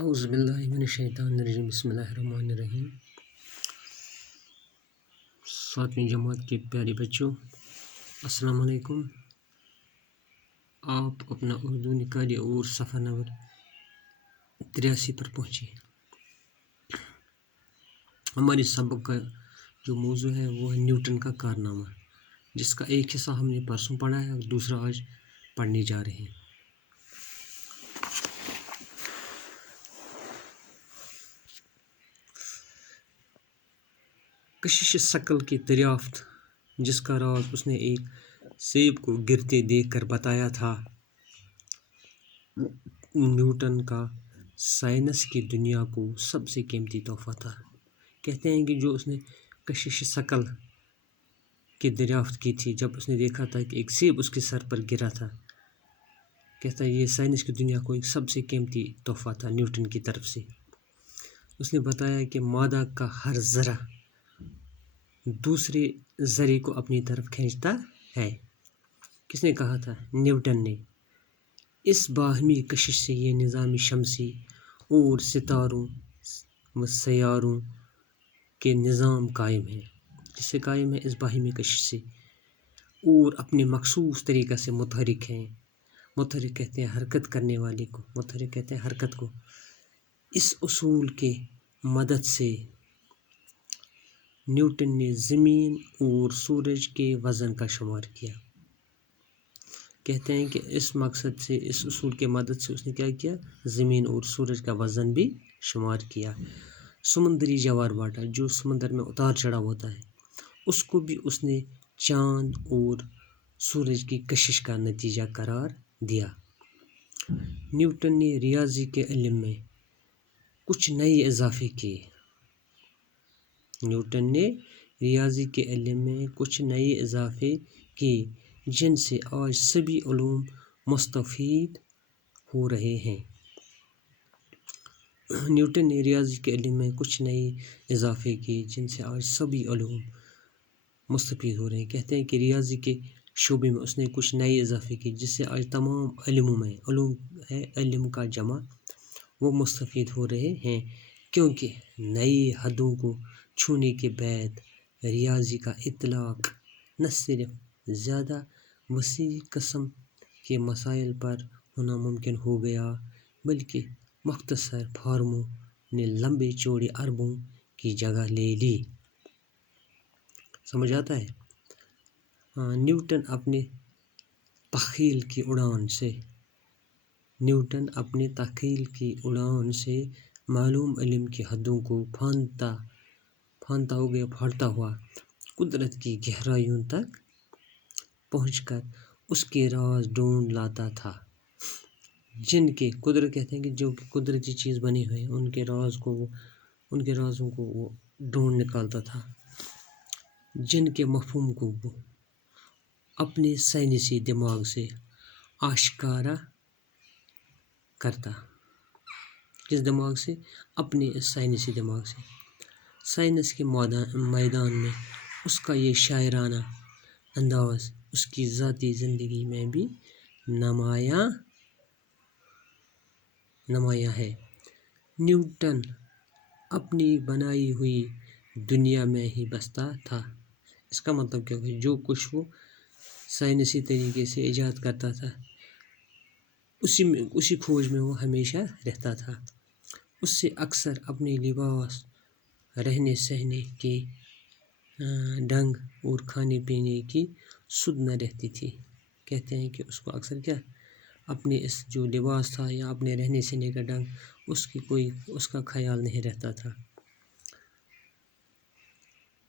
اعوذ باللہ من الشیطان الرجیم بسم اللہ الرحمن الرحیم۔ 7ویں جماعت کے پیارے بچوں، السلام علیکم۔ آپ اپنا اردو نکالے اور صفحہ نمبر 83 پر پہنچے۔ ہمارے سبق کا جو موضوع ہے وہ ہے نیوٹن کا کارنامہ، جس کا ایک حصہ ہم نے پرسوں پڑھا ہے اور دوسرا آج پڑھنے جا رہے ہیں۔ کشش ثقل کی دریافت، جس کا راز اس نے ایک سیب کو گرتے دیکھ کر بتایا تھا، نیوٹن کا سائنس کی دنیا کو سب سے قیمتی تحفہ تھا۔ کہتے ہیں کہ جو اس نے کشش ثقل کی دریافت کی تھی، جب اس نے دیکھا تھا کہ ایک سیب اس کے سر پر گرا تھا، کہتا ہے یہ سائنس کی دنیا کو ایک سب سے قیمتی تحفہ تھا نیوٹن کی طرف سے۔ اس نے بتایا کہ مادہ کا ہر ذرہ دوسرے ذرے کو اپنی طرف کھینچتا ہے۔ کس نے کہا تھا؟ نیوٹن نے۔ اس باہمی کشش سے یہ نظام شمسی اور ستاروں و سیاروں کے نظام قائم ہے۔ جس سے قائم ہے اس باہمی کشش سے، اور اپنے مخصوص طریقہ سے متحرک ہیں۔ متحرک کہتے ہیں حرکت کرنے والے کو، متحرک کہتے ہیں حرکت کو۔ اس اصول کے مدد سے نیوٹن نے زمین اور سورج کے وزن کا شمار کیا۔ کہتے ہیں کہ اس مقصد سے، اس اصول کے مدد سے اس نے کیا کیا؟ زمین اور سورج کا وزن بھی شمار کیا۔ سمندری جوار باٹا، جو سمندر میں اتار چڑھاؤ ہوتا ہے، اس کو بھی اس نے چاند اور سورج کی کشش کا نتیجہ قرار دیا۔ نیوٹن نے ریاضی کے علم میں کچھ نئے اضافے کیے۔ نیوٹن نے ریاضی کے علم میں کچھ نئے اضافے کیے، جن سے آج سبھی علوم مستفید ہو رہے ہیں۔ نیوٹن نے ریاضی کے علم میں کچھ نئے اضافے کیے، جن سے آج سبھی علوم مستفید ہو رہے ہیں۔ کہتے ہیں کہ ریاضی کے شعبے میں اس نے کچھ نئے اضافے کیے، جس سے آج تمام علموں میں، علوم ہے علم کا جمع، وہ مستفید ہو رہے ہیں، کیونکہ نئی حدوں کو چھونے کے بعد ریاضی کا اطلاق نہ صرف زیادہ وسیع قسم کے مسائل پر ہونا ممکن ہو گیا، بلکہ مختصر فارموں نے لمبے چوڑے اربوں کی جگہ لے لی۔ سمجھ آتا ہے؟ نیوٹن اپنے تخیل کی اڑان سے معلوم علم کی حدوں کو پھاڑتا ہوا قدرت کی گہرائیوں تک پہنچ کر اس کے راز ڈھونڈ لاتا تھا، جن کے قدرت کہتے ہیں کہ جو قدرتی چیز بنی ہوئی ان کے رازوں کو وہ ڈھونڈ نکالتا تھا، جن کے مفہوم کو وہ اپنے سائنسی دماغ سے آشکارا کرتا۔ کس دماغ سے؟ اپنے سائنسی دماغ سے۔ سائنس کے میدان میں اس کا یہ شاعرانہ انداز اس کی ذاتی زندگی میں بھی نمایاں ہے۔ نیوٹن اپنی بنائی ہوئی دنیا میں ہی بستا تھا۔ اس کا مطلب کیا ہے؟ جو کچھ وہ سائنسی طریقے سے ایجاد کرتا تھا، اسی کھوج میں وہ ہمیشہ رہتا تھا۔ اس سے اکثر اپنے لباس، رہنے سہنے کے ڈھنگ اور کھانے پینے کی سدھ نہ رہتی تھی۔ کہتے ہیں کہ اس کو اکثر کیا، اپنے اس جو لباس تھا یا اپنے رہنے سہنے کا ڈھنگ، اس کا خیال نہیں رہتا تھا۔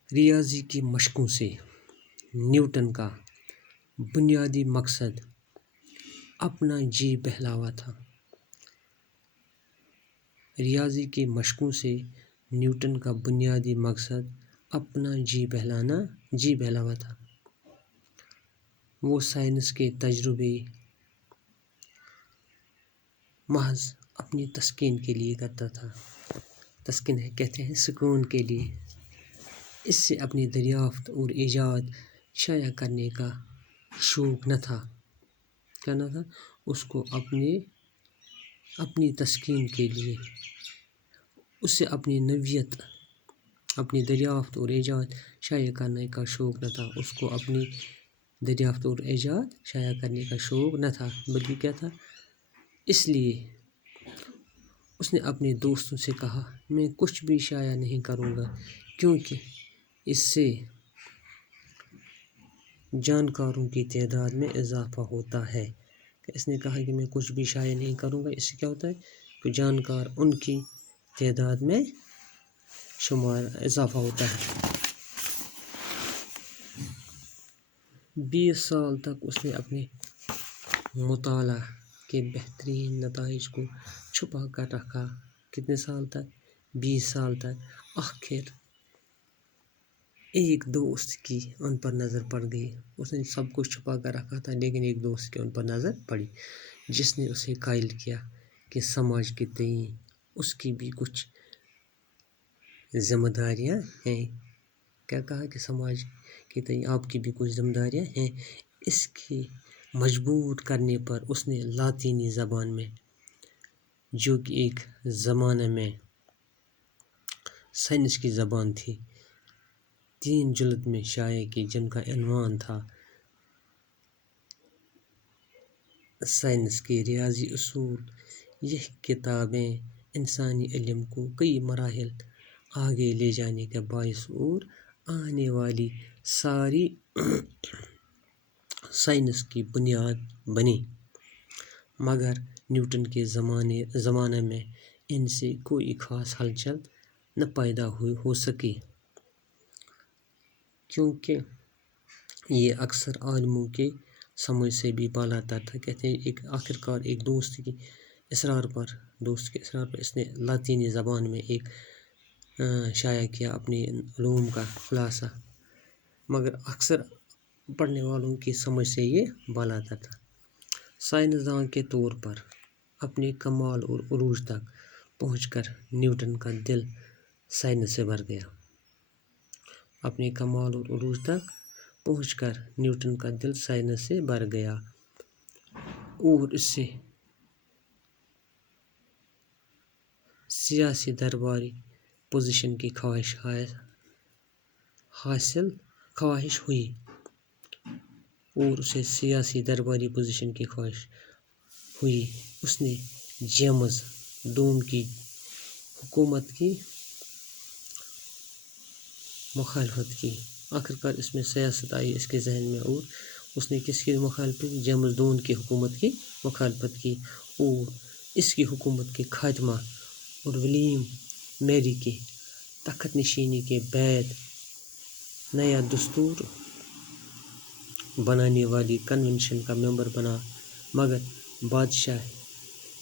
ریاضی کی مشقوں سے نیوٹن کا بنیادی مقصد اپنا جی بہلاوا تھا۔ ریاضی کی مشقوں سے نیوٹن کا بنیادی مقصد اپنا جی بہلاوا تھا۔ وہ سائنس کے تجربے محض اپنی تسکین کے لیے کرتا تھا۔ تسکین ہے کہتے ہیں سکون کے لیے۔ اس سے اپنی دریافت اور ایجاد شائع کرنے کا شوق نہ تھا۔ کیا نہ تھا؟ اس کو اپنے اپنی تسکین کے لیے اسے اپنی نوعیت، اپنی دریافت اور ایجاد شائع کرنے کا شوق نہ تھا. اس کو اپنی دریافت اور ایجاد شائع کرنے کا شوق نہ تھا، بلکہ کیا تھا؟ اس لیے اس نے اپنے دوستوں سے کہا، میں کچھ بھی شائع نہیں کروں گا کیونکہ اس سے جانکاروں کی تعداد میں اضافہ ہوتا ہے. اس نے کہا کہ میں کچھ بھی شائع نہیں کروں گا، اس سے کیا ہوتا ہے کہ جانکار ان کی تعداد میں اضافہ ہوتا ہے. 20 سال تک اس نے اپنے مطالعہ کے بہترین نتائج کو چھپا کر رکھا. کتنے سال تک؟ 20 سال تک. آخر ایک دوست کی ان پر نظر پڑ گئی. اس نے سب کچھ چھپا کر رکھا تھا، لیکن ایک دوست کی ان پر نظر پڑی، جس نے اسے قائل کیا کہ سماج کے تئیں اس کی بھی کچھ ذمہ داریاں ہیں. کیا کہا کہ سماج کے تئیں آپ کی بھی کچھ ذمہ داریاں ہیں. اس کی مجبور کرنے پر اس نے لاطینی زبان میں، جو کہ ایک زمانے میں سائنس کی زبان تھی، 3 جلد میں شائع کی، جن کا عنوان تھا سائنس کے ریاضی اصول. یہ کتابیں انسانی علم کو کئی مراحل آگے لے جانے کا باعث اور آنے والی ساری سائنس کی بنیاد بنی. مگر نیوٹن کے زمانے میں ان سے کوئی خاص ہلچل نہ پیدا ہو سکی، کیونکہ یہ اکثر عالموں کے سمجھ سے بھی بالاتر تھا. کہتے ہیں آخرکار ایک دوست کے اصرار پر اس نے لاطینی زبان میں ایک شائع کیا اپنے علوم کا خلاصہ، مگر اکثر پڑھنے والوں کی سمجھ سے یہ بالاتر تھا. سائنسداں کے طور پر اپنے کمال اور عروج تک پہنچ کر نیوٹن کا دل سائنس سے بھر گیا. اپنے کمال اور عروج تک پہنچ کر نیوٹن کا دل سائنس سے بھر گیا اور اس سے سیاسی درباری پوزیشن کی خواہش ہوئی. اس نے جیمز دوم کی حکومت کی مخالفت کی. آخرکار اس میں سیاست آئی اس کے ذہن میں، اور اس نے کس کی مخالفت کی؟ جیمز دوم کی حکومت کی مخالفت کی، اور اس کی حکومت کے خاتمہ اور ولیم میری کی تخت نشینی کے بعد نیا دستور بنانے والی کنونشن کا ممبر بنا. مگر بادشاہ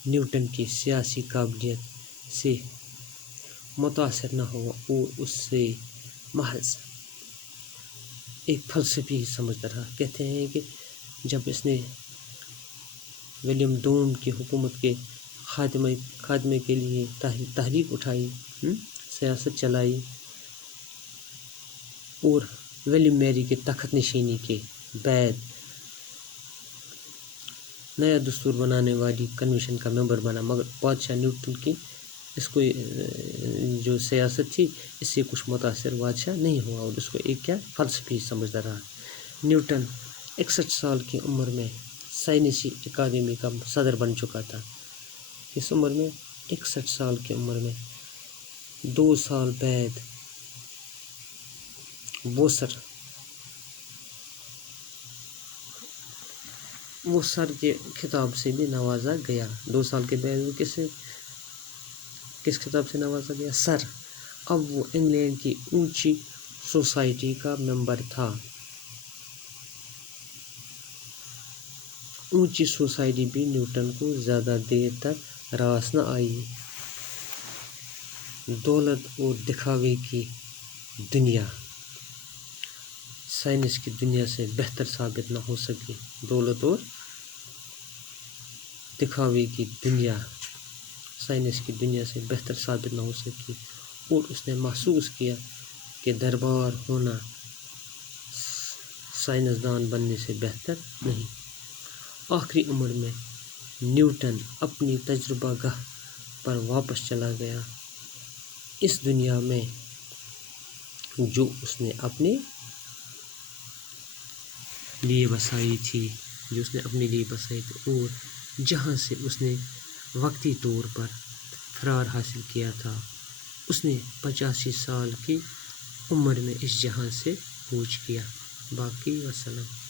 نیوٹن کی سیاسی قابلیت سے متاثر نہ ہوا اور اس سے محض ایک فلسفی ہی سمجھتا رہا. کہتے ہیں کہ جب اس نے ولیم دوم کی حکومت کے خاتمے کے لیے تحریک اٹھائی، سیاست چلائی، اور ولیم میری کے تخت نشینی کے بعد نیا دستور بنانے والی کنونشن کا ممبر بنا، مگر بادشاہ نیوٹن کی اس کو جو سیاست تھی اس سے کچھ متاثر بادشاہ نہیں ہوا اور اس کو ایک کیا فلسفی سمجھتا رہا. نیوٹن 61 سال کی عمر میں سائنسی اکادمی کا صدر بن چکا تھا. اس عمر میں 61 سال کی عمر میں 2 سال بعد وہ سر کے خطاب سے بھی نوازا گیا. 2 سال کے بعد وہ کس خطاب سے نوازا گیا؟ سر. اب وہ انگلینڈ کی اونچی سوسائٹی کا ممبر تھا. اونچی سوسائٹی بھی نیوٹن کو زیادہ دیر تک راس نہ آئی. دولت اور دکھاوے کی دنیا سائنس کی دنیا سے بہتر ثابت نہ ہو سکی. دولت اور دکھاوے کی دنیا سائنس کی دنیا سے بہتر ثابت نہ ہو سکی، اور اس نے محسوس کیا کہ دربار ہونا سائنسدان بننے سے بہتر نہیں. آخری عمر میں نیوٹن اپنی تجربہ گاہ پر واپس چلا گیا، اس دنیا میں جو اس نے اپنے لیے بسائی تھی، اور جہاں سے اس نے وقتی طور پر فرار حاصل کیا تھا، اس نے 85 سال کی عمر میں اس جہاں سے کوچ کیا۔ باقی وسلام۔